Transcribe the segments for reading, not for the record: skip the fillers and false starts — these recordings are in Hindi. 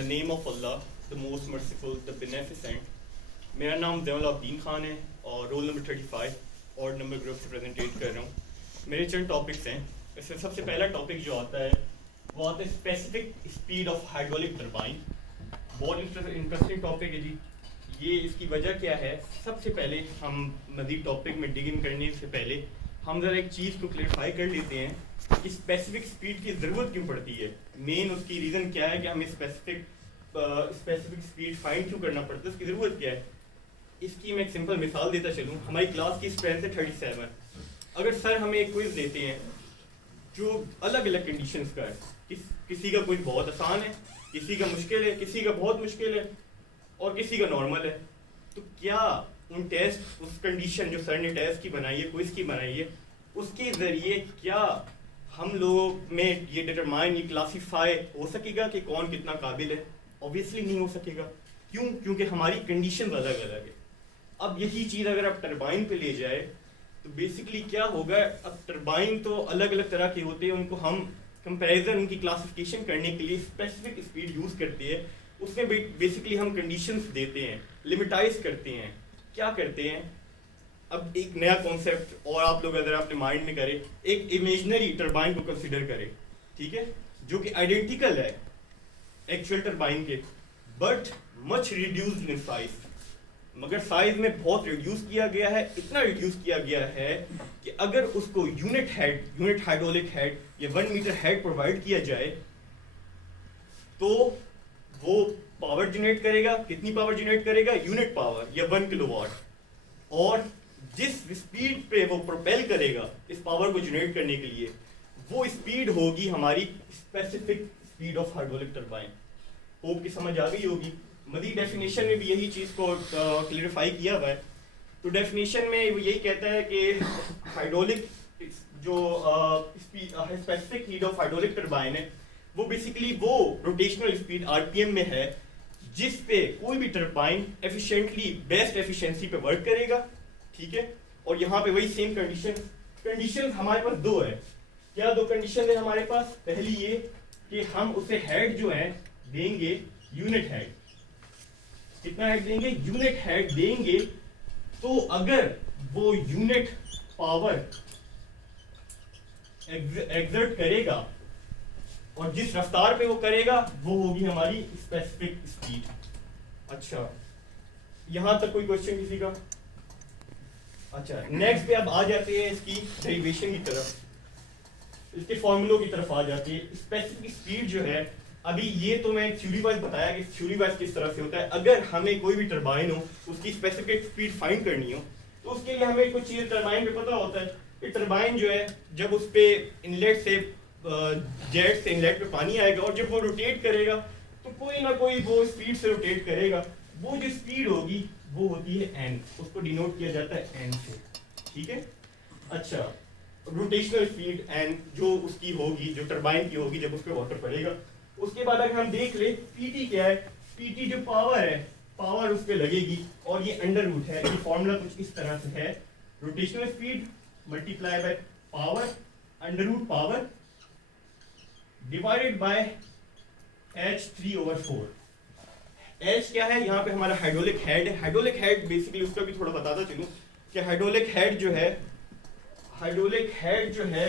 the name of Allah, the most merciful, the beneficent. मेरा नाम ज़ैनुल खान है और रोल नंबर 35 और नंबर ग्रुप से प्रेजेंटेट कर रहा हूँ। मेरे चंद टॉपिक्स हैं। इसमें सबसे पहला टॉपिक जो आता है वो आता है specific speed of hydraulic turbine. बहुत इंटरेस्टिंग टॉपिक है जी। ये इसकी वजह क्या है, सबसे पहले हम मज़ीद टॉपिक में डिग इन करने से पहले हम ज़रा एक चीज़ को क्लेरिफाई कर लेते हैं कि स्पेसिफिक स्पीड की ज़रूरत क्यों पड़ती है। मेन उसकी रीज़न क्या है कि हमें स्पेसिफिक स्पीड फाइंड क्यों करना पड़ता है, उसकी ज़रूरत क्या है। इसकी मैं एक सिंपल मिसाल देता चलूँ। हमारी क्लास की स्ट्रेंथ है 37। अगर सर हमें एक क्विज़ देते हैं जो अलग अलग कंडीशंस का है, किसी का कोई बहुत आसान है, किसी का मुश्किल है, किसी का बहुत मुश्किल है और किसी का नॉर्मल है, तो क्या उन टेस्ट उस कंडीशन जो सर ने टेस्ट की बनाई है, क्विज़ की बनाई है, उसके ज़रिए क्या हम लोगों में ये डिटरमाइन, ये क्लासीफाई हो सकेगा कि कौन कितना काबिल है? ऑब्वियसली नहीं हो सकेगा। क्यों? क्योंकि हमारी कंडीशन अलग अलग है। अब यही चीज़ अगर आप टरबाइन पे ले जाए तो बेसिकली क्या होगा, अब टरबाइन तो अलग अलग तरह के होते हैं, उनको हम कंपैरिजन, उनकी क्लासिफिकेशन करने के लिए स्पेसिफिक स्पीड यूज़ करते हैं। उसमें बेसिकली हम कंडीशंस देते हैं, लिमिटाइज करते हैं। क्या करते हैं, अब एक नया कॉन्सेप्ट और आप लोग अगर अपने माइंड में करें, एक इमेजिनरी टरबाइन को कंसिडर करें, ठीक है, जो कि आइडेंटिकल है एक्चुअल टरबाइन के, but much reduced in size. मगर साइज में बहुत रिड्यूस किया गया है, इतना रिड्यूस किया गया है कि अगर उसको यूनिट हाइड्रोलिक हेड या 1 मीटर हेड प्रोवाइड किया जाए तो वो पावर जनरेट करेगा। कितनी पावर जनरेट करेगा? यूनिट पावर या 1 किलोवाट। और जिस स्पीड पे वो प्रोपेल करेगा इस पावर को जनरेट करने के लिए, वो स्पीड होगी हमारी specific speed of hydraulic turbine. Hope की समझ आ गई होगी। मज़ीद डेफिनेशन में भी यही चीज़ को क्लियरिफाई किया हुआ है। तो डेफिनेशन में वो यही कहता है कि हाइड्रोलिक जो specific heat of hydraulic turbine है वो बेसिकली वो रोटेशनल स्पीड आरपीएम में है जिस पे कोई भी टरबाइन एफिशिएंटली बेस्ट एफिशिएंसी पे वर्क करेगा, ठीक है। और यहाँ पे वही सेम कंडीशन हमारे पास दो है। क्या दो कंडीशन है हमारे पास? पहली ये कि हम उसे हेड जो है देंगे यूनिट हेड। कितना हेड देंगे? यूनिट हेड देंगे। तो अगर वो यूनिट पावर एग्जर्ट करेगा और जिस रफ्तार पे वो करेगा वो होगी हमारी स्पेसिफिक स्पीड। अच्छा, यहां तक कोई क्वेश्चन किसी का? अच्छा, नेक्स्ट पे अब आ जाते हैं इसकी डेरिवेशन की तरफ, इसके फॉर्मूलों की तरफ आ जाती है। स्पेसिफिक स्पीड जो है, अभी ये तो मैं थ्योरी वाइज बताया कि थ्योरी वाइज किस तरह से होता है। अगर हमें कोई भी टरबाइन हो उसकी स्पेसिफिक स्पीड फाइंड करनी हो तो उसके लिए हमें कुछ चीज़ टरबाइन पे पता होता है कि टरबाइन जो है जब उस पे इनलेट से जेट से इनलेट पे पानी आएगा और जब वो रोटेट करेगा तो कोई ना कोई वो स्पीड से रोटेट करेगा। वो जो स्पीड होगी वो होती है एन, उसको डिनोट किया जाता है एन से, ठीक है। अच्छा, रोटेशनल स्पीड एन जो उसकी होगी, जो टरबाइन की होगी जब उस पर वाटर पड़ेगा। उसके बाद अगर हम देख ले पीटी क्या है, पीटी जो पावर है, पावर उस पर लगेगी और ये अंडर रूट है। ये फॉर्मूला कुछ इस तरह से है, rotational speed multiply by power under root power divided by h3/4। h क्या है? यहाँ पे हमारा हाइड्रोलिक हेड है। हाइड्रोलिक हेड बेसिकली उसका भी थोड़ा बताता चलूँ कि हाइड्रोलिक हेड जो है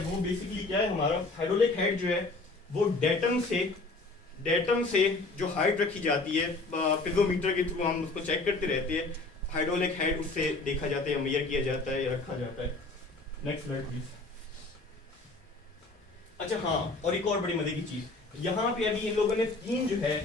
वो बेसिकली क्या है हमारा? हाइड्रोलिक हेड जो है वो डेटम से जो हाइट रखी जाती है, पिज़ोमीटर के थ्रू हम उसको चेक करते रहते हैं। हाइड्रोलिक हेड उससे देखा जाता है, मेजर किया जाता है या रखा जाता है। Next slide please. अच्छा हाँ, और एक और बड़ी मजे की चीज, यहाँ पे अभी इन लोगों ने तीन जो है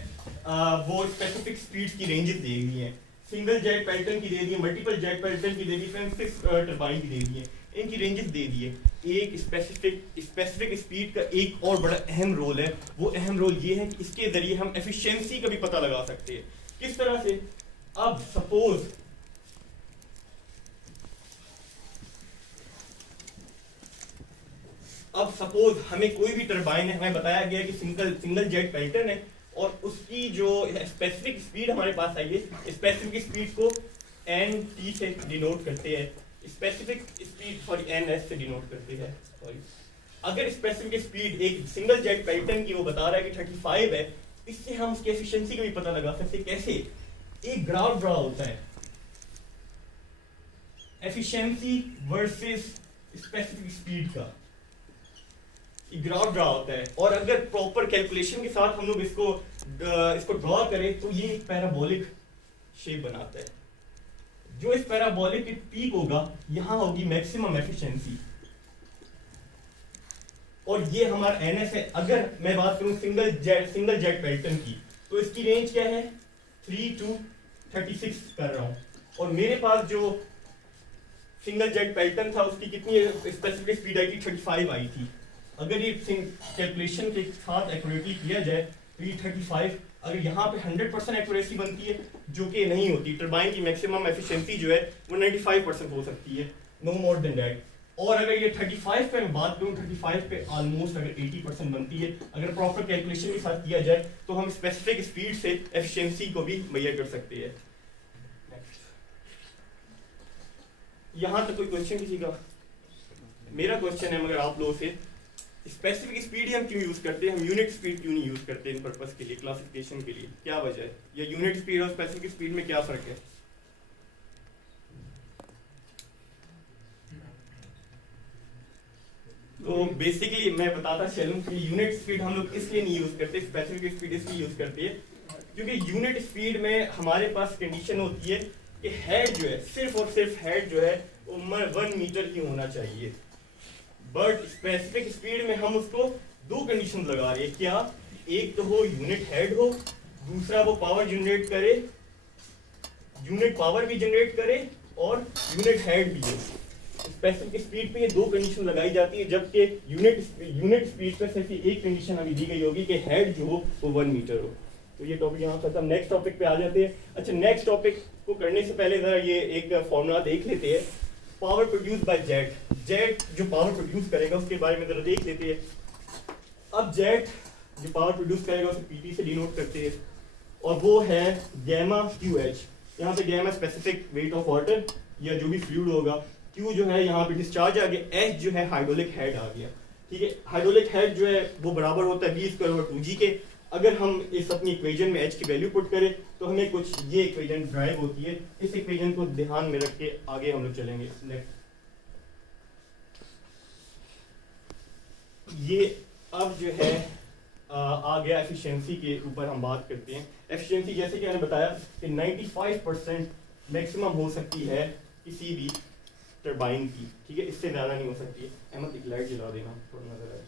वो स्पेसिफिक स्पीड की रेंजेस दे दी हैं। सिंगल जेट पैटर्न की दे दी है, मल्टीपल जेट पैटर्न की दे दी, फिक्स टरबाइन की दे दी है। इनकी रेंजेस दे दी है। एक स्पेसिफिक स्पीड का एक और बड़ा अहम रोल है। वो अहम रोल ये है कि इसके जरिए हम एफिशिएंसी का भी पता लगा सकते हैं। किस तरह से? अब सपोज हमें कोई भी टरबाइन है, हमें बताया गया कि सिंगल जेट पैटर्न है और उसकी जो स्पेसिफिक स्पीड हमारे पास आई है, स्पेसिफिक स्पीड को एन टी से डिनोट करते हैं, स्पेसिफिक स्पीड एन एस से डिनोट करते हैं। अगर स्पेसिफिक स्पीड एक सिंगल जेट पैटर्न की वो बता रहा है कि 35 है इससे हम उसकी एफिशिएंसी का भी पता लगा सकते हैं। कैसे? एक ग्राफ ड्रा होता है, एफिशिएंसी वर्सेस स्पेसिफिक स्पीड का ग्राफ ड्रा होता है, और अगर प्रॉपर कैलकुलेशन के साथ हम लोग इसको ड्रॉ करें तो ये एक पैराबोलिक शेप बनाता है। जो इस पैराबोलिक की पीक होगा, यहां होगी मैक्सिमम एफिशिएंसी, और ये हमारा एनएस है। अगर मैं बात करूं सिंगल जेट पैटर्न की, तो इसकी रेंज क्या है? 3 to 36 कर रहा हूं, और मेरे पास जो सिंगल जेट पैटर्न था उसकी कितनी स्पेसिफिक स्पीड आई थी? 35 आई थी। अगर ये कैलकुलेशन के साथ एक्यूरेटली किया जाए तो ये 35, अगर यहाँ पे 100% एक्यूरेसी बनती है, जो कि नहीं होती। टरबाइन की मैक्सिमम एफिशिएंसी जो है वो 95% हो सकती है, नो मोर देन दैट। और अगर ये 35 पे मैं बात करूँ, 35 पे ऑलमोस्ट अगर 80% बनती है, अगर प्रॉपर कैलकुलेशन के साथ किया जाए तो हम स्पेसिफिक स्पीड से एफिशिएंसी को भी मेजर कर सकते हैं। यहाँ तक कोई क्वेश्चन किसी का? मेरा क्वेश्चन है, मगर आप लोगों से, स्पेसिफिक स्पीड हम क्यों यूज करते हैं? हम यूनिट स्पीड क्यों नहीं यूज करते इन पर्पस के लिए, क्लासिफिकेशन के लिए? क्या वजह है? या यूनिट स्पीड और स्पेसिफिक स्पीड में क्या फर्क है? तो बेसिकली मैं बताता चलूं कि यूनिट स्पीड हम लोग इसलिए नहीं यूज करते, स्पेसिफिक स्पीड इसलिए यूज करते हैं क्योंकि यूनिट स्पीड में हमारे पास कंडीशन होती है कि हेड जो है, सिर्फ और सिर्फ हेड जो है वो 1 मीटर ही होना चाहिए। बट स्पेसिफिक स्पीड में हम उसको दो कंडीशन लगा रहे हैं। क्या? एक तो हो यूनिट हेड हो, दूसरा वो पावर जनरेट करे, यूनिट पावर भी जनरेट करे और यूनिट हेड भी हो। स्पेसिफिक स्पीड पे ये दो कंडीशन लगाई जाती है, जबकि यूनिट स्पीड पे सिर्फ एक कंडीशन अभी दी गई होगी कि हेड जो हो वो 1 मीटर हो। तो ये टॉपिक यहाँ खत्म। नेक्स्ट टॉपिक पे आ जाते हैं। अच्छा, नेक्स्ट टॉपिक को करने से पहले जरा ये एक फॉर्मूला देख लेते हैं। Power produce by jet, jet जो पावर प्रोड्यूस करेगा उसके बारे में जरा देख लेते हैं। अब जेट जो पावर प्रोड्यूस करेगा उसे पीटी से डिनोट करते हैं, और वो है गैमा क्यू एच। यहाँ पे gamma specific weight of water या जो भी फ्लूइड होगा, क्यू जो है यहाँ पे डिस्चार्ज आ गया, एच जो है हाइड्रोलिक हेड आ गया। ठीक है, हाइड्रोलिक हेड जो है वो बराबर होता है v²/2g के। अगर हम इस अपनी इक्वेशन में एच की वैल्यू पुट करें तो हमें कुछ ये इक्वेशन ड्राइव होती है। इस इक्वेशन को ध्यान में रख के आगे हम लोग चलेंगे। ये अब जो है आ गया एफिशिएंसी के ऊपर हम बात करते हैं। एफिशिएंसी जैसे कि मैंने बताया कि 95% मैक्सिमम हो सकती है किसी भी टरबाइन की। ठीक है, इससे ज़्यादा नहीं हो सकती है। अहमद एक लाइट जला देना, थोड़ा नजर आए।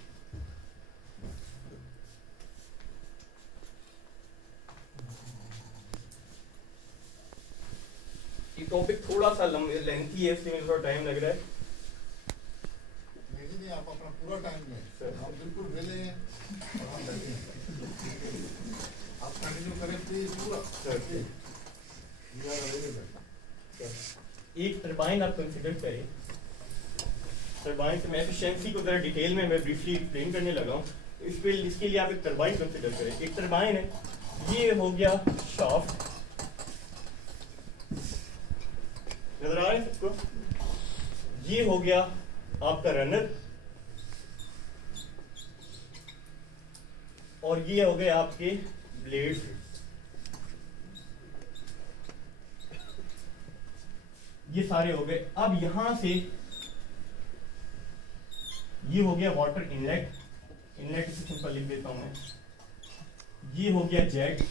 ये टॉपिक थोड़ा सा लेंथी है, इसलिए मुझे थोड़ा टाइम लग रहा है। नहीं, आप अपना पूरा टाइम में हम बिल्कुल वेले हैं और हम बैठे हैं। आप कंटिन्यू करें प्लीज पूरा। एक टरबाइन आप कंसिडर करें। टरबाइन से मैं एफिशिएंसी को जरा डिटेल में मैं ब्रीफली एक्सप्लेन करने लगा हूँ। इसके लिए आप एक टरबाइन कंसिडर करें। एक टरबाइन है, ये हो गया शाफ्ट, नजर आ रहा है सबको? ये हो गया आपका रनर, और ये हो गए आपके ब्लेड्स। ये सारे हो गए। अब यहां से ये हो गया वाटर इनलेट, इनलेट से सिंपल लिख देता हूं मैं। ये हो गया जेट,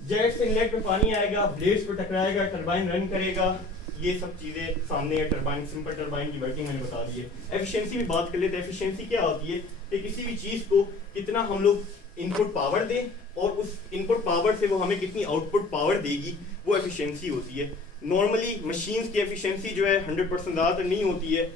जेट से इनलेट में पानी आएगा, ब्लेड्स पर टकराएगा, टरबाइन रन करेगा। ये सब चीजें सामने है। टरबाइन, सिंपल टरबाइन की वर्किंग मैंने बता दी है। एफिशिएंसी भी बात कर लेते हैं। एफिशिएंसी क्या होती है कि किसी भी चीज को कितना हम लोग इनपुट पावर दें और उस इनपुट पावर से वो हमें कितनी आउटपुट पावर देगी, वो एफिशिएंसी होती है। नॉर्मली मशीन्स की एफिशिएंसी जो है 100% ज़्यादातर नहीं होती है,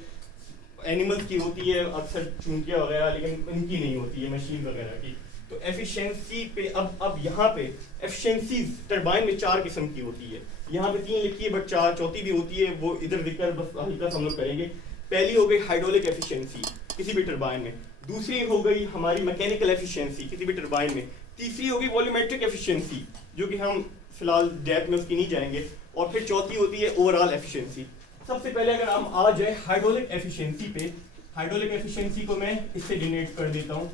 एनिमल्स की होती है अक्सर, चूंटियाँ वगैरह, लेकिन इनकी नहीं होती है मशीन वगैरह की। तो एफिशिएंसी पे अब यहाँ पे एफिशिएंसी टरबाइन में 4 किस्म की होती है। यहाँ पे 3 लिखी है बट 4 चौथी भी होती है, वो इधर दिखकर बस हल्का हम लोग करेंगे। पहली हो गई हाइड्रोलिक एफिशिएंसी किसी भी टरबाइन में, दूसरी हो गई हमारी मैकेनिकल एफिशिएंसी किसी भी टरबाइन में, तीसरी हो गई वॉल्यूमेट्रिक एफिशिएंसी जो कि हम फिलहाल डेप्थ में उसकी नहीं जाएंगे, और फिर चौथी होती है ओवरऑल एफिशिएंसी। सबसे पहले अगर हम आ जाए हाइड्रोलिक एफिशिएंसी पे, हाइड्रोलिक एफिशिएंसी को मैं इससे डिनोट कर देता हूँ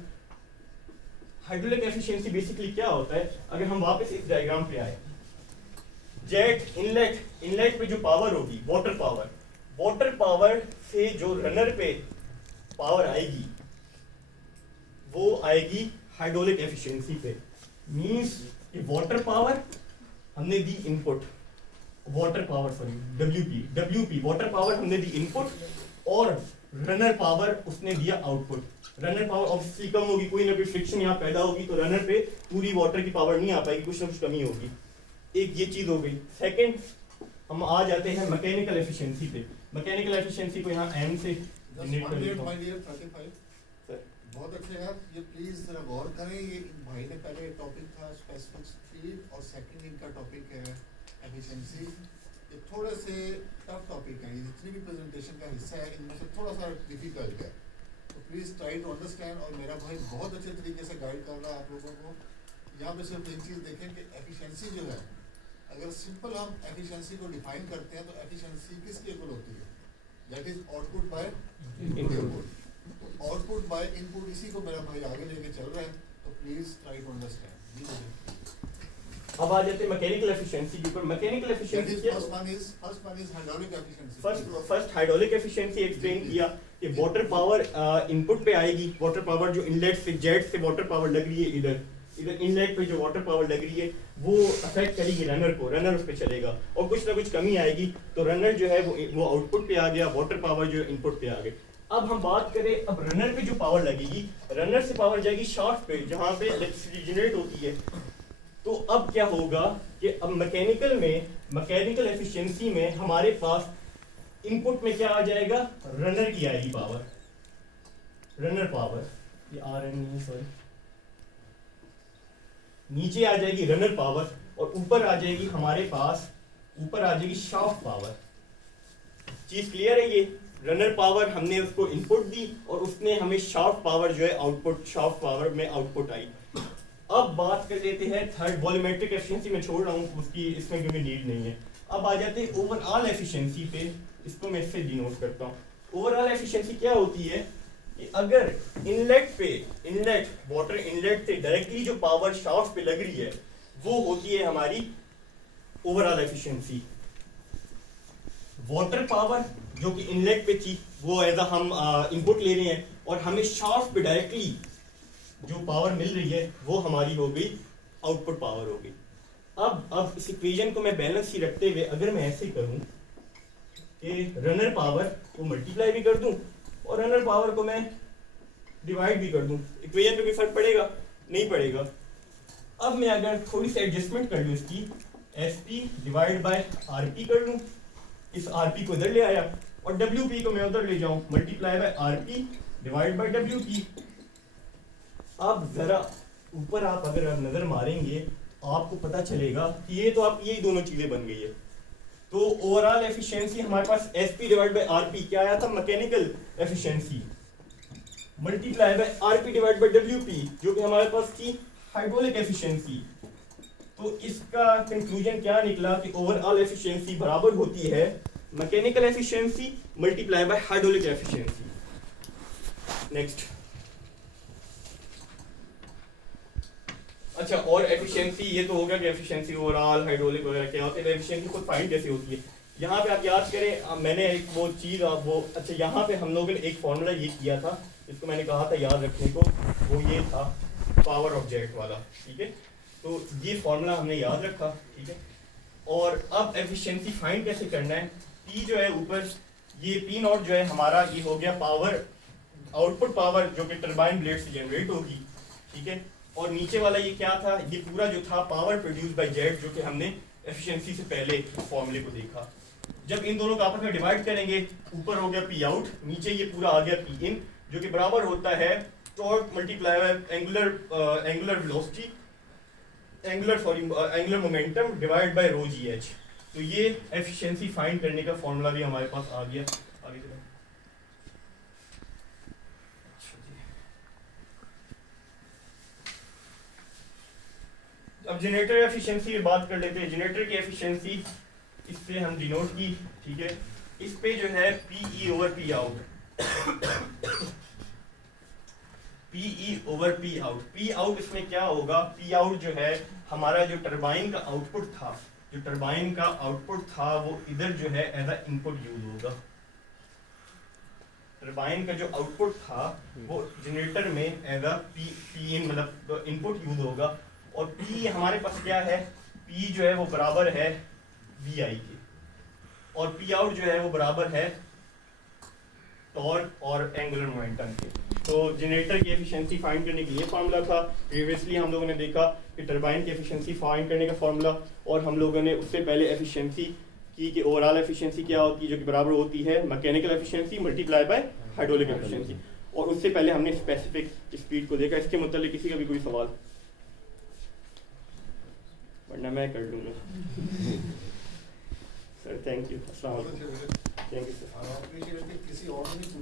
हाइड्रोलिक एफिशिएंसी बेसिकली क्या होता है, अगर हम वापस इस डायग्राम पे आए, जेट इनलेट पे जो पावर होगी वाटर पावर से जो रनर पे पावर आएगी वो आएगी हाइड्रोलिक एफिशिएंसी पे। मींस कि वाटर पावर हमने दी इनपुट, डब्ल्यूपी वाटर पावर हमने दी इनपुट और रनर पावर उसने दिया आउटपुट। रनर पावर ऑब्वियसली कम होगी, कोई ना कोई फ्रिक्शन यहाँ पैदा होगी तो रनर पे पूरी वाटर की पावर नहीं आ पाएगी, कुछ ना कुछ कमी होगी। एक ये चीज हो गई। सेकंड हम आ जाते हैं मैकेनिकल एफिशिएंसी पे। मैकेनिकल एफिशिएंसी को यहाँ एम से डिनोट कर देता हूं। बहुत अच्छे यार, ये प्लीज जरा गौर करें। ये भाई ने पहले टॉपिक था स्पेसिफिक स्पीड और सेकंड इनका टॉपिक है एफिशिएंसी। ये थोड़े से टफ टॉपिक है, ये जितनी भी प्रेजेंटेशन का हिस्सा है इनमें से थोड़ा सा डिफिकल्ट है, तो प्लीज ट्राई टू अंडरस्टैंड। और मेरा भाई बहुत अच्छे तरीके से गाइड कर रहा है आप लोगों को। यहाँ पे सिर्फ एक चीज़ देखें कि एफिशिएंसी जो है, अगर सिंपल हम एफिशिएंसी को डिफाइन करते हैं तो एफिशिएंसी किसके इक्वल होती है, that is output by input. Output by input, इसी को मेरा भाई आगे लेके चल रहा है, तो प्लीज ट्राई टू अंडरस्टैंड। अब आ जाते हैं मैकेनिकल एफिशिएंसी के ऊपर। Mechanical efficiency first one is hydraulic efficiency. First hydraulic efficiency explain किया कि वाटर पावर इनपुट पे आएगी। वाटर पावर जो इनलेट से जेट से वाटर पावर लग रही है, इधर इनलेट पे जो वाटर पावर लग रही है वो अफेक्ट करेगी रनर को, रनर उस पे चलेगा और कुछ ना कुछ कमी आएगी तो रनर जो है वो आउटपुट पे आ गया, वाटर पावर जो इनपुट पे आ गई। अब हम बात करें, अब रनर पे जो पावर लगेगी, रनर से पावर जाएगी शाफ्ट पे जहाँ पे इलेक्ट्रिसिटी जनरेट होती है। तो अब क्या होगा कि अब मैकेनिकल एफिशिएंसी में हमारे पास इनपुट में क्या आ जाएगा, रनर की आएगी पावर, रनर पावर, ये आर एन सॉरी, नीचे आ जाएगी रनर पावर और ऊपर आ जाएगी हमारे पास, ऊपर आ जाएगी शाफ्ट पावर। चीज क्लियर है? ये रनर पावर हमने उसको इनपुट दी और उसने हमें शाफ्ट पावर जो है आउटपुट, शाफ्ट पावर में आउटपुट आई। अब बात कर लेते हैं थर्ड, वॉल्यूमेट्रिक एफिशिएंसी में छोड़ रहा हूँ उसकी, इसमें क्योंकि नीड नहीं है। अब आ जाते हैं ओवरऑल एफिशिएंसी पे, इसको मैं इससे डिनोट करता हूँ। ओवरऑल एफिशिएंसी क्या होती है कि अगर वाटर इनलेट से डायरेक्टली जो पावर शाफ्ट पे लग रही है वो होती है हमारी ओवरऑल एफिशिएंसी। वाटर पावर जो कि इनलेट पे थी वो एज हम इनपुट ले रहे हैं और हमें शाफ्ट पे डायरेक्टली जो पावर मिल रही है वो हमारी हो गई आउटपुट पावर हो गई। अब इस इक्वेशन को मैं बैलेंस ही रखते हुए अगर मैं ऐसे करूं कि रनर पावर को मल्टीप्लाई भी कर दूं और रनर पावर को मैं डिवाइड भी कर दूं, इक्वेशन पे कोई फर्क पड़ेगा? नहीं पड़ेगा। अब मैं अगर थोड़ी सी एडजस्टमेंट कर लूं इसकी, SP डिवाइड बाय RP कर लूं, इस RP को इधर ले आया और WP को मैं उधर ले जाऊं, multiply by RP divide by WP। अब जरा ऊपर आप अगर आप नजर मारेंगे आपको पता चलेगा कि ये तो आप यही दोनों चीजें बन गई है। तो ओवरऑल एफिशिएंसी हमारे पास SP डिवाइड बाय RP क्या आया था, mechanical efficiency, multiply by RP divide by WP जो कि हमारे पास थी हाइड्रोलिक एफिशिएंसी। तो इसका कंक्लूजन क्या निकला कि ओवरऑल एफिशिएंसी बराबर होती है mechanical efficiency multiply by hydraulic efficiency. Next, अच्छा, और एफिशिएंसी ये तो होगा कि एफिशिएंसी ओवरऑल हाइड्रोलिक वगैरह क्या होती है, एफिशिएंसी खुद फाइंड कैसे होती है। यहाँ पे आप याद करें, मैंने एक वो चीज़ अच्छा यहाँ पे हम लोगों ने एक फॉर्मूला ये किया था, इसको मैंने कहा था याद रखने को, वो ये था पावर ऑफ जेट वाला, ठीक है। तो ये फॉर्मूला हमने याद रखा, ठीक है। और अब एफिशिएंसी फाइंड कैसे करना है, P जो है ऊपर, ये P नॉट जो है हमारा ये हो गया पावर, आउटपुट पावर जो कि टरबाइन ब्लेड से जनरेट होगी, ठीक है। और नीचे वाला ये क्या था, ये पूरा जो था पावर प्रोड्यूस बाय जेट, जो कि हमने एफिशिएंसी से पहले फॉर्मूले को देखा। जब इन दोनों को आपस में डिवाइड करेंगे, ऊपर हो गया P आउट, नीचे ये पूरा आ गया P इन, जो कि बराबर होता है torque multiply by angular velocity, angular momentum divide by rho GH। तो ये एफिशिएंसी फाइंड करने का फॉर्मूला भी हमारे पास आ गया। आगे चलो। अब जनरेटर एफिशिएंसी की बात कर लेते हैं। जनरेटर की एफिशिएंसी इससे हम डिनोट की, ठीक है। इस पे जो है PE over P out, PE over P out. P out इसमें क्या होगा, P आउट जो है हमारा जो टरबाइन का आउटपुट था, जो टरबाइन का आउटपुट था वो इधर जो है एज अ इनपुट यूज होगा। टरबाइन का जो आउटपुट था वो जनरेटर में एज अ पी इन मतलब इनपुट यूज होगा। और P हमारे पास क्या है, P जो है वो बराबर है VI के, और P आउट जो है वो बराबर है टॉर्क और एंगुलर मोमेंटम के। तो जनरेटर की एफिशिएंसी फाइंड करने के लिए फार्मूला था। प्रीवियसली हम लोगों ने देखा कि टरबाइन की एफिशिएंसी फाइंड करने का फार्मूला, और हम लोगों ने उससे पहले एफिशिएंसी की कि ओवरऑल एफिशिएंसी क्या होती है, जो कि बराबर होती है mechanical efficiency multiply by hydraulic efficiency. और उससे पहले हमने स्पेसिफिक स्पीड को देखा। इसके मतलब किसी का भी कोई सवाल, वरना मैं कर लूँगा। सर थैंक यू, अस्सलाम वालेकुम। Thank you sir. किसी और ने नहीं पूछा।